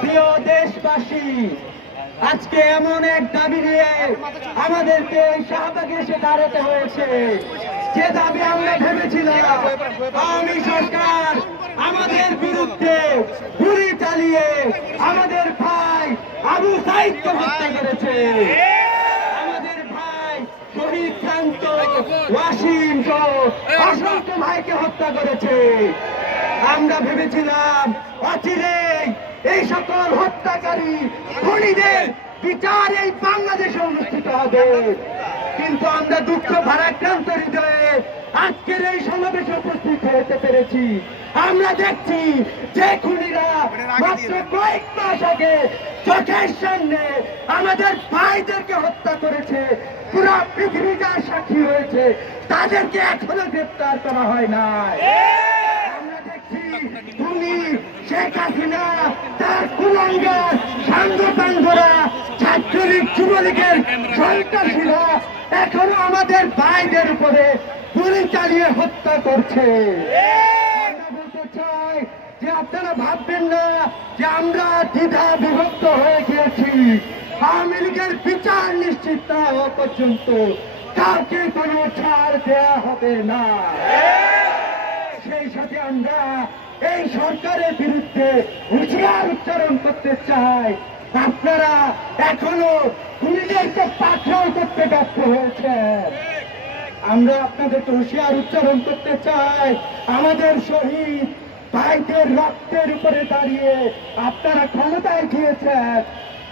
প্রিয় দেশবাসী, আজকে এমন এক দাবি নিয়ে আমাদেরকে শাহবাগে এসে দাঁড়াতে হয়েছে। যে দাবি আমরা ভেবেছিলাম, আওয়ামী সরকার আমাদের বিরুদ্ধে গুলি চালিয়ে আমাদের ভাই আবু সাইদকে হত্যা করেছে। আমাদের ভাই শহীদ শান্ত ওয়াসিম ভাইকে হত্যা করেছে। আমরা ভেবেছিলাম অচিরেই এই সকল হত্যাকারী, খুনিদের বিচার এই বাংলাদেশে অনুষ্ঠিত হবে। কিন্তু আমরা দুঃখ ভারাক্রান্ত হৃদয়ে আজকের এই সমাবেশে উপস্থিত হতে পেরেছি। আমরা দেখছি যে খুনিরা মাত্র কয়েক মাস আগে চোখের সামনে আমাদের ভাইদেরকে হত্যা করেছে। পুরো পৃথিবী যা সাক্ষী হয়েছে, তাদেরকে এখনও গ্রেপ্তার করা হয় না আমরা দেখছি তুমি শেখ হাসিনা তার কুলাঙ্গার সাঙ্গপাঙ্গরা ছাত্রলীগ, যুবলীগের সন্ত্রাসীরা এখনও আমাদের ভাইদের উপরে গুলি চালিয়ে হত্যা করছে। যে আপনারা ভাববেন না যে আমরা দ্বিধা বিভক্ত হয়ে গিয়েছি। আওয়ামী লীগের বিচার নিশ্চিত না পর্যন্ত কাউকে কোনো ছাড় দেওয়া হবে না। এই সরকারের বিরুদ্ধে হুঁশিয়ার উচ্চারণ করতে চাই। আপনারা এখনও খুনিদেরকে পাথর করতে ব্যর্থ হয়েছে আমরা আপনাদেরকে হুঁশিয়ার উচ্চারণ করতে চাই। আমাদের শহীদ ভাইদের রক্তের উপরে দাঁড়িয়ে আপনারা ক্ষমতায় গিয়েছেন।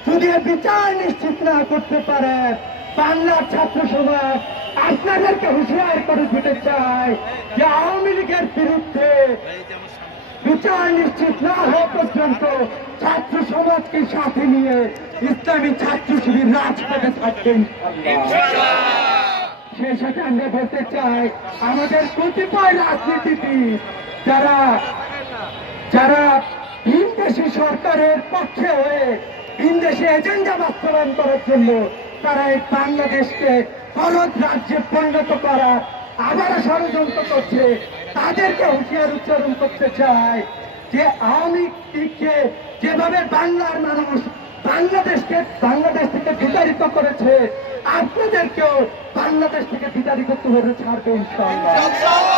যদি বিচার নিশ্চিত না করতে পারেন বাংলার ছাত্র সমাজ আপনাদেরকে হুঁশিয়ার করে দিতে চাই যে আওয়ামী বিচার নিশ্চিত না হওয়া পর্যন্ত ছাত্র সমাজকে সাথে নিয়ে ইসলামী ছাত্র শিবির রাজপথে আমরা বলতে চাই, আমাদের কতিপয় রাজনীতিবিদ যারা যারা ভিনদেশি সরকারের পক্ষে হয়ে ভিনদেশি এজেন্ডা বাস্তবায়ন করার জন্য তারা এই বাংলাদেশকে ফরজ রাজ্যে পরিণত করা আবার ষড়যন্ত্র করছে। তাদেরকে হুঁশিয়ার উচ্চারণ করতে চাই যে আওয়ামী লীগকে যেভাবে বাংলার মানুষ বাংলাদেশকে, বাংলাদেশ থেকে বিতাড়িত করেছে, আপনাদেরকেও বাংলাদেশ থেকে বিতাড়িত করে ছাড়বে ইনশাআল্লাহ।